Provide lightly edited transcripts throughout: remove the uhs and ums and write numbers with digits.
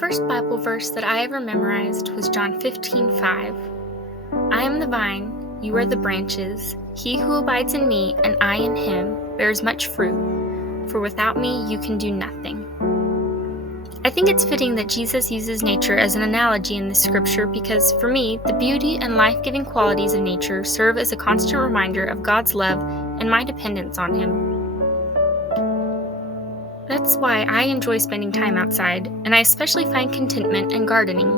first Bible verse that I ever memorized was John 15:5. I am the vine, you are the branches. He who abides in me and I in him bears much fruit, for without me you can do nothing. I think it's fitting that Jesus uses nature as an analogy in this scripture because, for me, the beauty and life-giving qualities of nature serve as a constant reminder of God's love and my dependence on him. That's why I enjoy spending time outside, and I especially find contentment in gardening.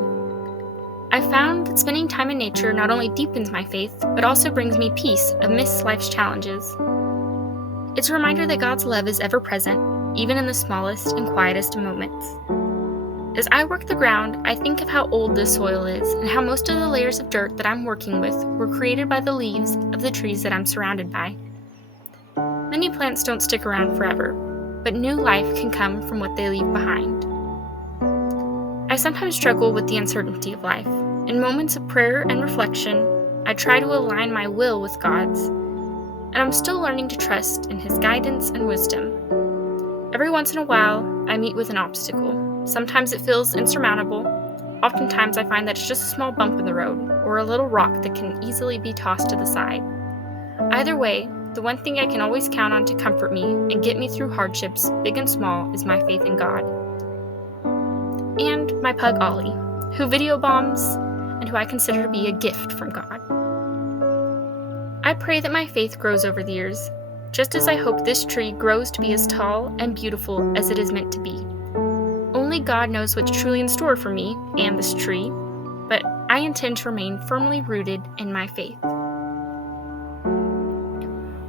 I found that spending time in nature not only deepens my faith, but also brings me peace amidst life's challenges. It's a reminder that God's love is ever present, even in the smallest and quietest of moments. As I work the ground, I think of how old this soil is and how most of the layers of dirt that I'm working with were created by the leaves of the trees that I'm surrounded by. Many plants don't stick around forever, but new life can come from what they leave behind. I sometimes struggle with the uncertainty of life. In moments of prayer and reflection, I try to align my will with God's, and I'm still learning to trust in His guidance and wisdom. Every once in a while, I meet with an obstacle. Sometimes it feels insurmountable. Oftentimes I find that it's just a small bump in the road, or a little rock that can easily be tossed to the side. Either way, the one thing I can always count on to comfort me and get me through hardships, big and small, is my faith in God. And my pug Ollie, who video bombs and who I consider to be a gift from God. I pray that my faith grows over the years, just as I hope this tree grows to be as tall and beautiful as it is meant to be. Only God knows what's truly in store for me and this tree, but I intend to remain firmly rooted in my faith.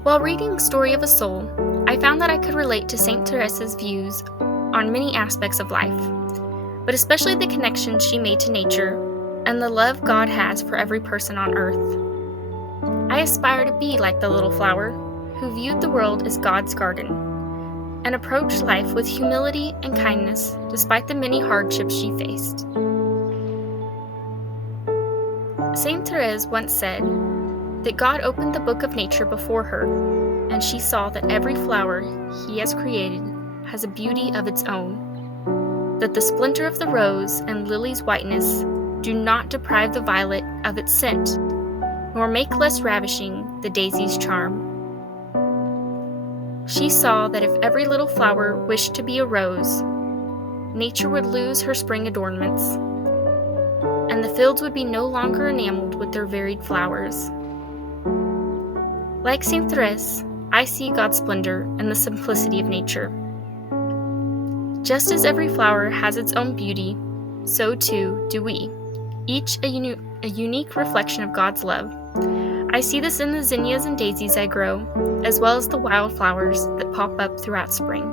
While reading Story of a Soul, I found that I could relate to St. Teresa's views on many aspects of life, but especially the connection she made to nature and the love God has for every person on earth. I aspire to be like the little flower who viewed the world as God's garden and approached life with humility and kindness despite the many hardships she faced. St. Therese once said that God opened the book of nature before her, and she saw that every flower He has created has a beauty of its own, that the splendor of the rose and lily's whiteness do not deprive the violet of its scent, nor make less ravishing the daisy's charm. She saw that if every little flower wished to be a rose, nature would lose her spring adornments, and the fields would be no longer enameled with their varied flowers. Like St. Therese, I see God's splendor in the simplicity of nature. Just as every flower has its own beauty, so too do we, each a unique reflection of God's love. I see this in the zinnias and daisies I grow, as well as the wildflowers that pop up throughout spring.